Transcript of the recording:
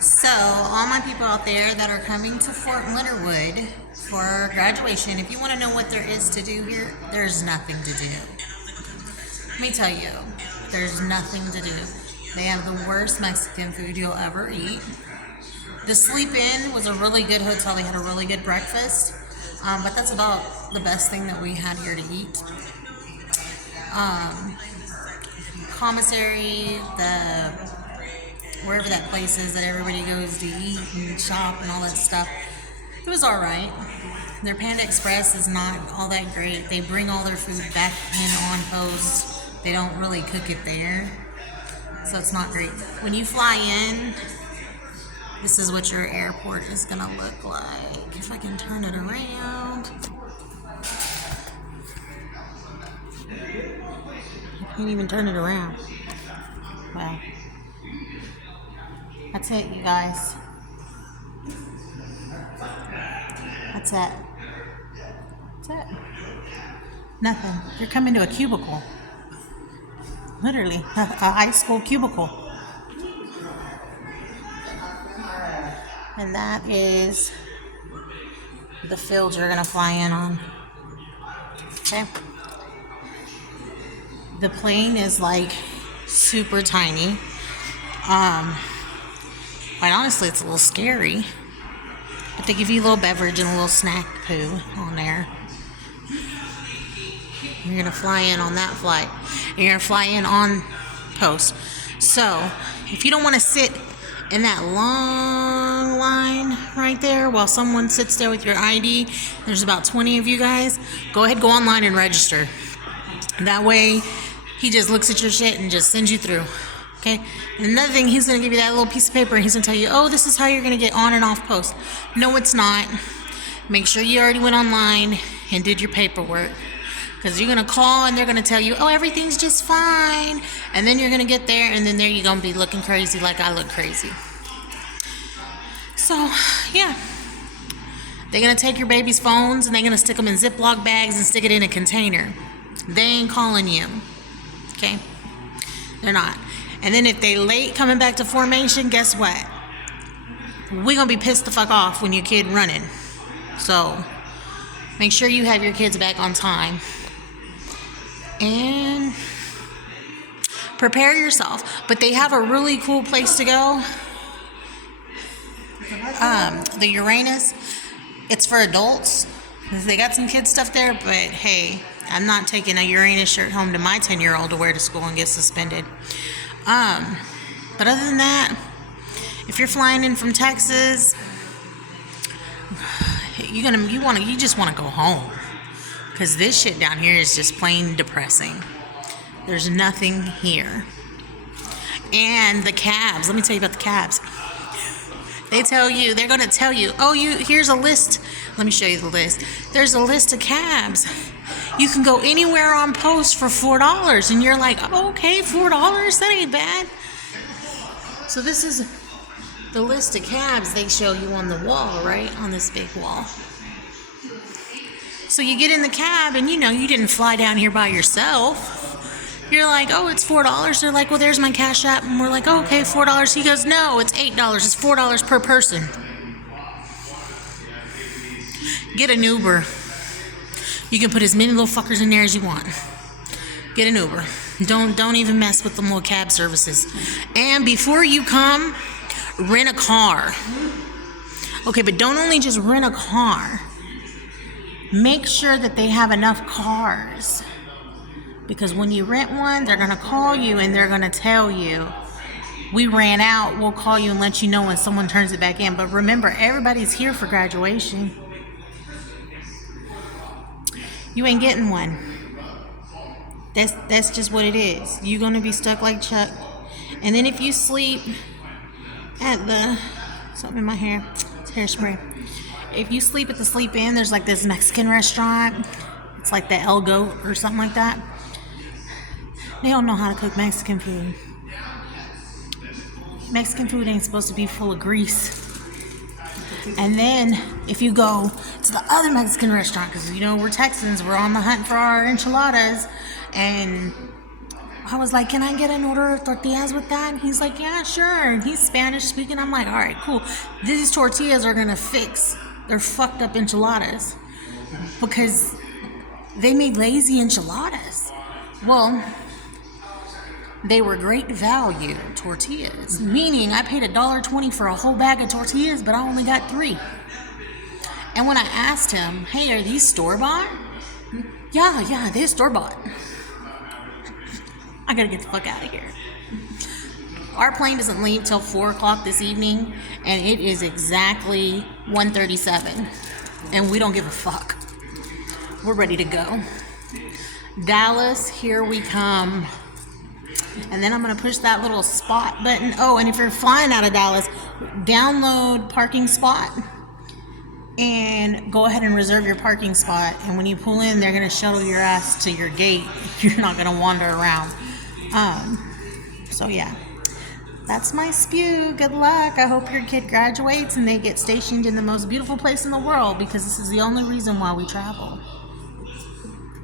So, all my people out there that are coming to Fort Leonardwood for graduation, if you want to know what there is to do here, there's nothing to do. Let me tell you, there's nothing to do. They have the worst Mexican food you'll ever eat. The Sleep Inn was a really good hotel. They had a really good breakfast, but that's about the best thing that we had here to eat. Commissary, wherever that place is that everybody goes to eat and shop and all that stuff, it was all right. Their Panda Express is not all that great. They bring all their food back in on post. They don't really cook it there, so it's not great. When you fly in, this is what your airport is gonna look like. If I can turn it around. I can't even turn it around. Wow. That's it, you guys. That's it. That's it. Nothing. You're coming to a cubicle. Literally, a high school cubicle. And that is the field you're going to fly in on. Okay. The plane is like super tiny. Quite honestly, it's a little scary. But they give you a little beverage and a little snack poo on there. You're going to fly in on that flight. And you're going to fly in on post. So, if you don't want to sit in that long line right there while someone sits there with your ID, there's about 20 of you guys, go ahead, go online and register. That way, he just looks at your shit and just sends you through. Okay? And another thing, he's going to give you that little piece of paper and he's going to tell you, oh, this is how you're going to get on and off post. No, it's not. Make sure you already went online and did your paperwork. Because you're going to call and they're going to tell you, oh, everything's just fine. And then you're going to get there and then there you're going to be looking crazy like I look crazy. So, yeah. They're going to take your baby's phones and they're going to stick them in Ziploc bags and stick it in a container. They ain't calling you. Okay? They're not. And then if they late coming back to formation, guess what? We're going to be pissed the fuck off when your kid running. So, make sure you have your kids back on time. And prepare yourself. But they have a really cool place to go. The Uranus. It's for adults. They got some kid stuff there, but hey, I'm not taking a Uranus shirt home to my 10-year-old to wear to school and get suspended. But other than that, if you're flying in from Texas, you just want to go home, because this shit down here is just plain depressing. There's nothing here. And the cabs, let me tell you about the cabs. They're going to tell you, oh, here's a list. Let me show you the list. There's a list of cabs. You can go anywhere on post for $4. And you're like, oh, okay, $4? That ain't bad. So this is the list of cabs they show you on the wall, right? On this big wall. So you get in the cab and you didn't fly down here by yourself. You're like, oh, it's $4. They're like, well, there's my Cash App. And we're like, oh, okay, $4. He goes, no, it's $8. It's $4 per person. Get an Uber. You can put as many little fuckers in there as you want. Get an Uber. Don't even mess with the little cab services. And before you come, rent a car. Okay, but don't only just rent a car. Make sure that they have enough cars. Because when you rent one, they're going to call you and they're going to tell you, we ran out, we'll call you and let you know when someone turns it back in. But remember, everybody's here for graduation. You ain't getting one. That's just what it is. You're going to be stuck like Chuck. And then if you sleep at something in my hair, it's hairspray. If you sleep at the Sleep Inn, there's like this Mexican restaurant. It's like the El Goat or something like that. They don't know how to cook Mexican food. Mexican food ain't supposed to be full of grease. And then if you go to the other Mexican restaurant, because we're Texans, we're on the hunt for our enchiladas, and I was like, can I get an order of tortillas with that? And he's like, yeah, sure. And he's Spanish speaking. I'm like, all right, cool. These tortillas are going to fix their fucked up enchiladas because they made lazy enchiladas. Well, they were great value tortillas, meaning I paid $1.20 for a whole bag of tortillas, but I only got 3. And when I asked him, hey, are these store-bought? Yeah, they're store-bought. I gotta get the fuck out of here. Our plane doesn't leave till 4 o'clock this evening, and it is exactly 1:37, and we don't give a fuck. We're ready to go. Dallas, here we come. And then I'm going to push that little spot button. Oh, and if you're flying out of Dallas, download parking spot and go ahead and reserve your parking spot. And when you pull in, they're going to shuttle your ass to your gate. You're not going to wander around. So yeah, that's my spew. Good luck. I hope your kid graduates and they get stationed in the most beautiful place in the world, because this is the only reason why we travel.